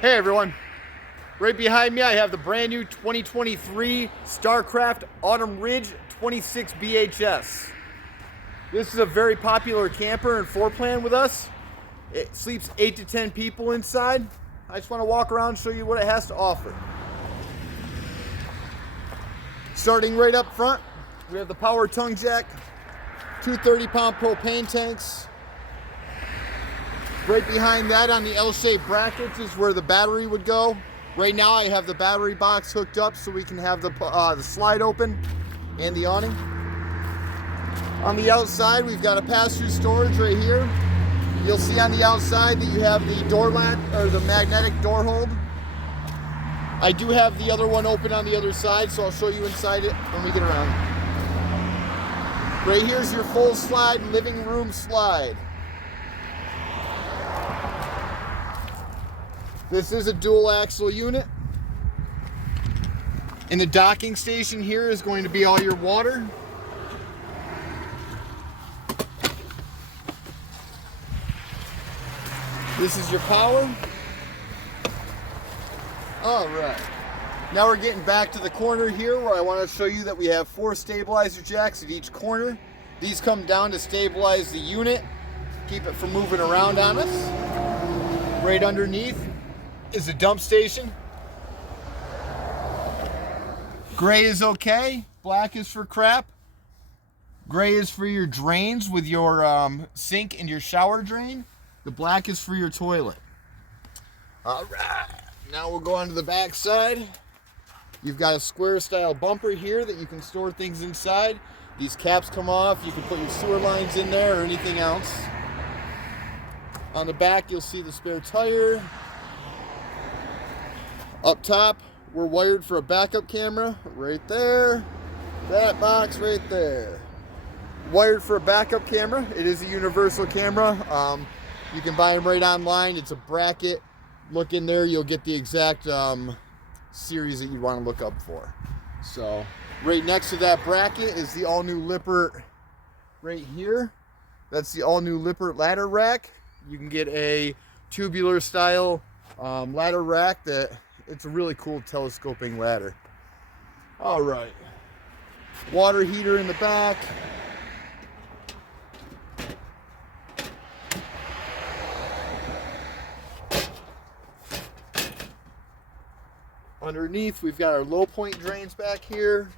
Hey everyone, right behind me I have the brand new 2023 Starcraft Autumn Ridge 26 BHS. This is a very popular camper and floor plan with us. It sleeps 8 to 10 people inside. I just want to walk around and show you what it has to offer. Starting right up front, we have the power tongue jack, two 30-pound propane tanks. Right behind that on the L-shaped brackets is where the battery would go. Right now I have the battery box hooked up so we can have the slide open and the awning. On the outside we've got a pass-through storage right here. You'll see on the outside that you have the door latch or the magnetic door hold. I do have the other one open on the other side, so I'll show you inside it when we get around. Right here's your full slide living room slide. This is a dual axle unit. In the docking station here is going to be all your water. This is your power. All right. Now we're getting back to the corner here where I want to show you that we have 4 stabilizer jacks at each corner. These come down to stabilize the unit, keep it from moving around on us. Right underneath is a dump station. Gray is okay. Black is for crap. Gray is for your drains with your sink and your shower drain. The black is for your toilet. All right. Now we'll go on to the back side. You've got a square style bumper here that you can store things inside. These caps come off. You can put your sewer lines in there or anything else. On the back, you'll see the spare tire. Up top, we're wired for a backup camera right there. That box right there. Wired for a backup camera. It is a universal camera. You can buy them right online. It's a bracket. Look in there, you'll get the exact series that you want to look up for. So, right next to that bracket is the all-new Lippert right here. That's the all-new Lippert ladder rack. You can get a tubular style ladder rack that it's a really cool telescoping ladder. All right. Water heater in the back. Underneath, we've got our low point drains back here.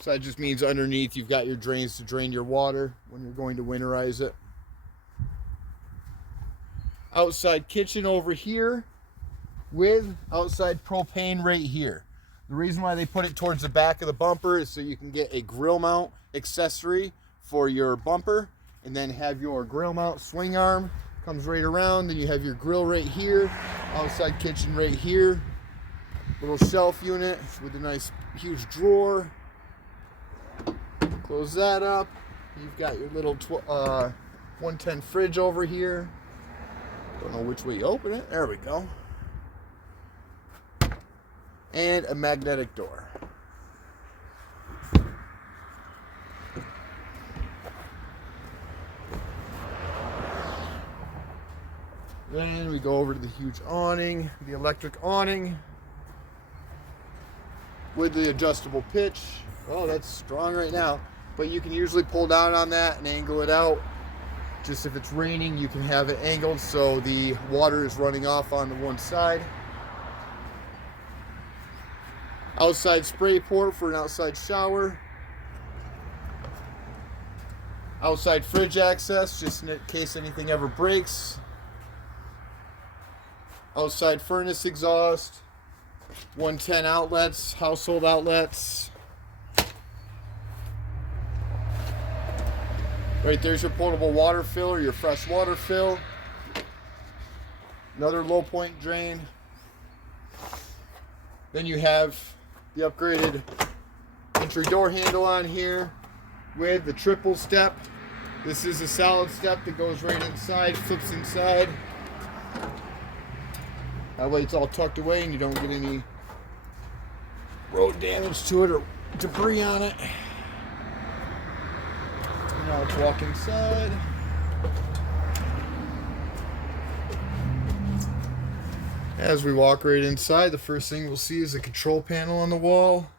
So that just means underneath you've got your drains to drain your water when you're going to winterize it. Outside kitchen over here with outside propane right here. The reason why they put it towards the back of the bumper is so you can get a grill mount accessory for your bumper and then have your grill mount swing arm. Comes right around, then you have your grill right here, outside kitchen right here. Little shelf unit with a nice huge drawer. Close that up. You've got your little 110 fridge over here. Don't know which way you open it. There we go. And a magnetic door. Then we go over to the huge awning, the electric awning with the adjustable pitch. Oh, that's strong right now. But you can usually pull down on that and angle it out. Just if it's raining, you can have it angled so the water is running off on the one side. Outside spray port for an outside shower. Outside fridge access, just in case anything ever breaks. Outside furnace exhaust. 110 outlets, household outlets. Right there's your portable water fill or your fresh water fill. Another low point drain. Then you have the upgraded entry door handle on here with the triple step. This is a solid step that goes right inside, flips inside. That way it's all tucked away and you don't get any road damage to it or debris on it. Now let's walk inside. As we walk right inside, the first thing we'll see is a control panel on the wall.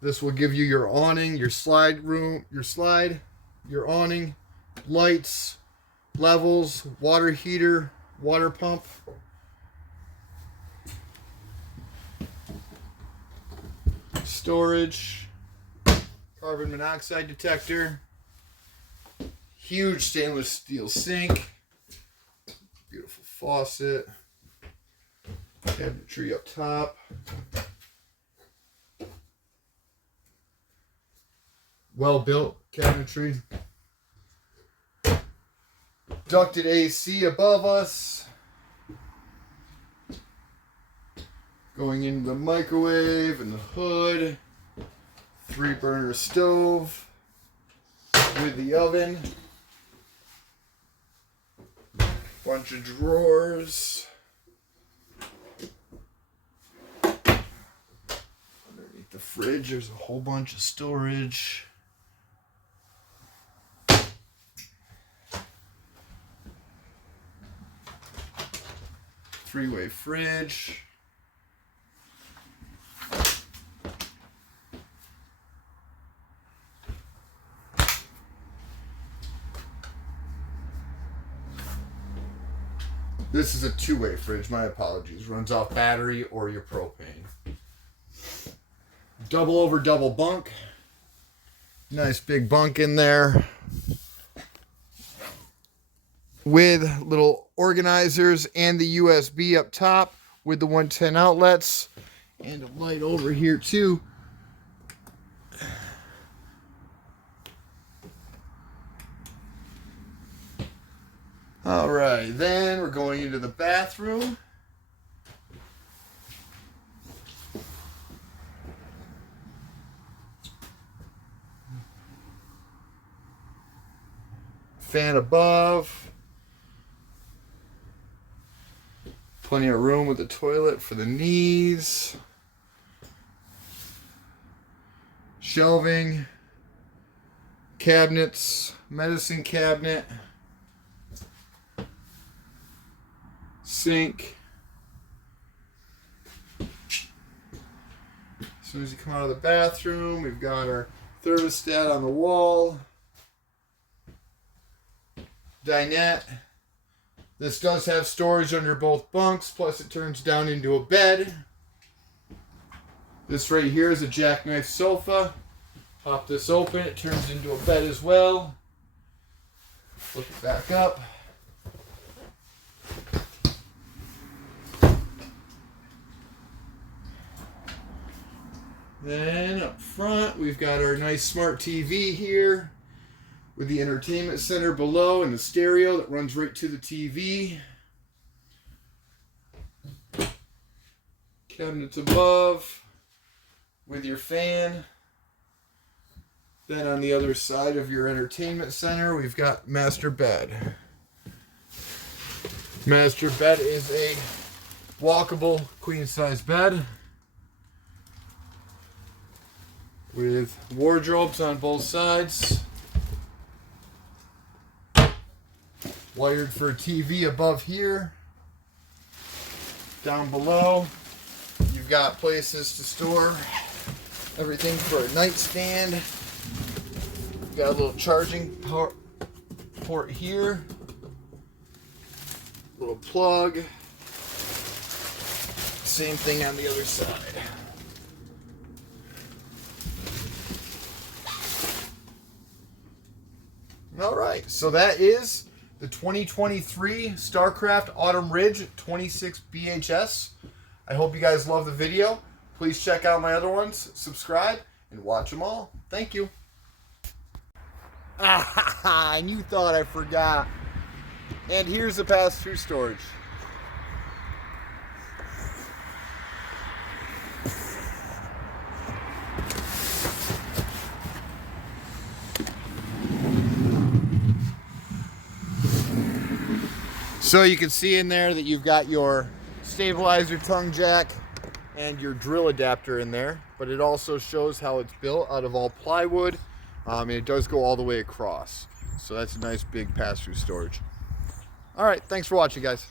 This will give you your awning, your slide room, your awning, lights, levels, water heater, water pump. Storage, carbon monoxide detector, huge stainless steel sink, beautiful faucet, cabinetry up top, well-built cabinetry, ducted AC above us, going into the microwave and the hood, 3-burner stove with the oven, bunch of drawers, underneath the fridge there's a whole bunch of storage, three-way fridge, this is a two-way fridge, my apologies. Runs off battery or your propane. Double over double bunk. Nice big bunk in there. With little organizers and the USB up top with the 110 outlets. And a light over here too. All right, then we're going into the bathroom. Fan above. Plenty of room with the toilet for the knees. Shelving. Cabinets. Medicine cabinet. Sink. As soon as you come out of the bathroom, we've got our thermostat on the wall. Dinette. This does have storage under both bunks, plus it turns down into a bed. This right here is a jackknife sofa. Pop this open, it turns into a bed as well. Flip it back up. Then up front, we've got our nice smart TV here with the entertainment center below and the stereo that runs right to the TV. Cabinets above with your fan. Then on the other side of your entertainment center, we've got master bed. Master bed is a walkable queen size bed with wardrobes on both sides. Wired for a TV above here. Down below, you've got places to store everything for a nightstand. Got a little charging port here. Little plug. Same thing on the other side. All right, so that is the 2023 Starcraft Autumn Ridge 26 BHS. I hope you guys love the video. Please check out my other ones, subscribe, and watch them all. Thank you. And you thought I forgot. And here's the pass-through storage. So you can see in there that you've got your stabilizer tongue jack and your drill adapter in there, but it also shows how it's built out of all plywood, and it does go all the way across. So that's a nice big pass-through storage. All right, thanks for watching, guys.